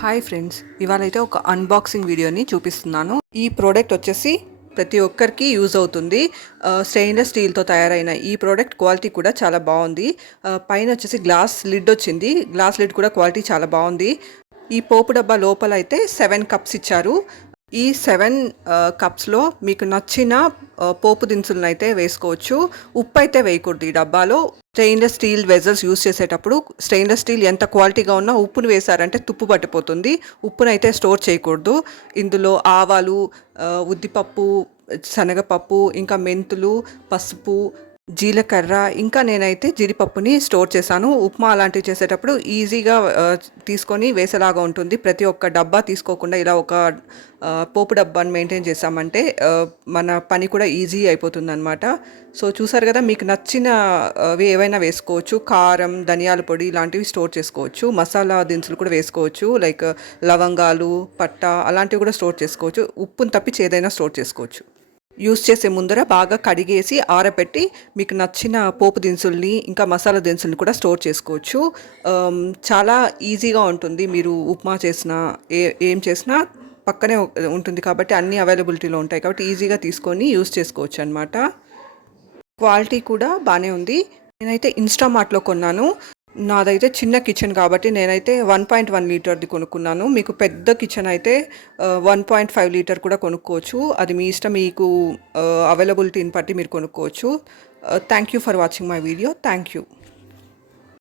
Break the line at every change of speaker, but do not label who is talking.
Hi friends ఇవాళ అయితే ఒక అన్బాక్సింగ్ వీడియోని చూపిస్తున్నాను. ఈ ప్రోడక్ట్ వచ్చేసి ప్రతి ఒక్కరికి యూజ్ అవుతుంది. స్టెయిన్లెస్ స్టీల్తో తయారైన ఈ ప్రోడక్ట్ క్వాలిటీ కూడా చాలా బాగుంది. పైన వచ్చేసి గ్లాస్ లిడ్ వచ్చింది. గ్లాస్ లిడ్ కూడా క్వాలిటీ చాలా బాగుంది. ఈ పోపు డబ్బా లోపల అయితే సెవెన్ కప్స్ ఇచ్చారు. ఈ సెవెన్ కప్స్లో మీకు నచ్చిన పోపు దినుసులను అయితే వేసుకోవచ్చు. ఉప్పు అయితే వేయకూడదు ఈ డబ్బాలో. స్టెయిన్లెస్ స్టీల్ వెజల్స్ యూస్ చేసేటప్పుడు స్టెయిన్లెస్ స్టీల్ ఎంత క్వాలిటీగా ఉన్నా ఉప్పును వేశారంటే తుప్పు పట్టిపోతుంది. ఉప్పును అయితే స్టోర్ చేయకూడదు. ఇందులో ఆవాలు ఉద్దిపప్పు శనగపప్పు ఇంకా మెంతులు పసుపు జీలకర్ర ఇంకా నేనైతే జీడిపప్పుని స్టోర్ చేశాను. ఉప్మా అలాంటివి చేసేటప్పుడు ఈజీగా తీసుకొని వేసేలాగా ఉంటుంది. ప్రతి ఒక్క డబ్బా తీసుకోకుండా ఇలా ఒక పోపు డబ్బాని మెయింటైన్ చేసామంటే మన పని కూడా ఈజీ అయిపోతుంది అనమాట సో చూసారు కదా మీకు నచ్చిన అవి ఏవైనా వేసుకోవచ్చు. కారం ధనియాల పొడి ఇలాంటివి స్టోర్ చేసుకోవచ్చు. మసాలా దినుసులు కూడా వేసుకోవచ్చు. లైక్ లవంగాలు పట్ట అలాంటివి కూడా స్టోర్ చేసుకోవచ్చు. ఉప్పును తప్పించి ఏదైనా స్టోర్ చేసుకోవచ్చు. యూస్ చేసే ముందర బాగా కడిగేసి ఆరబెట్టి మీకు నచ్చిన పోపు దినుసుల్ని ఇంకా మసాలా దినుసుల్ని కూడా స్టోర్ చేసుకోవచ్చు. చాలా ఈజీగా ఉంటుంది మీరు ఉప్మా చేసినా ఏ ఏం చేసినా పక్కనే ఉంటుంది కాబట్టి అన్ని అవైలబిలిటీలో ఉంటాయి కాబట్టి ఈజీగా తీసుకొని యూస్ చేసుకోవచ్చు అనమాట క్వాలిటీ కూడా బాగానే ఉంది. నేనైతే ఇన్స్టామార్ట్లో కొన్నాను. నాదైతే చిన్న కిచెన్ కాబట్టి నేనైతే వన్ పాయింట్ వన్ లీటర్ది కొనుక్కున్నాను. మీకు పెద్ద కిచెన్ అయితే వన్ పాయింట్ ఫైవ్ లీటర్ కూడా కొనుక్కోవచ్చు. అది మీ ఇష్టం మీకు అవైలబిలిటీని బట్టి మీరు కొనుక్కోవచ్చు. Thank you for watching my video thank you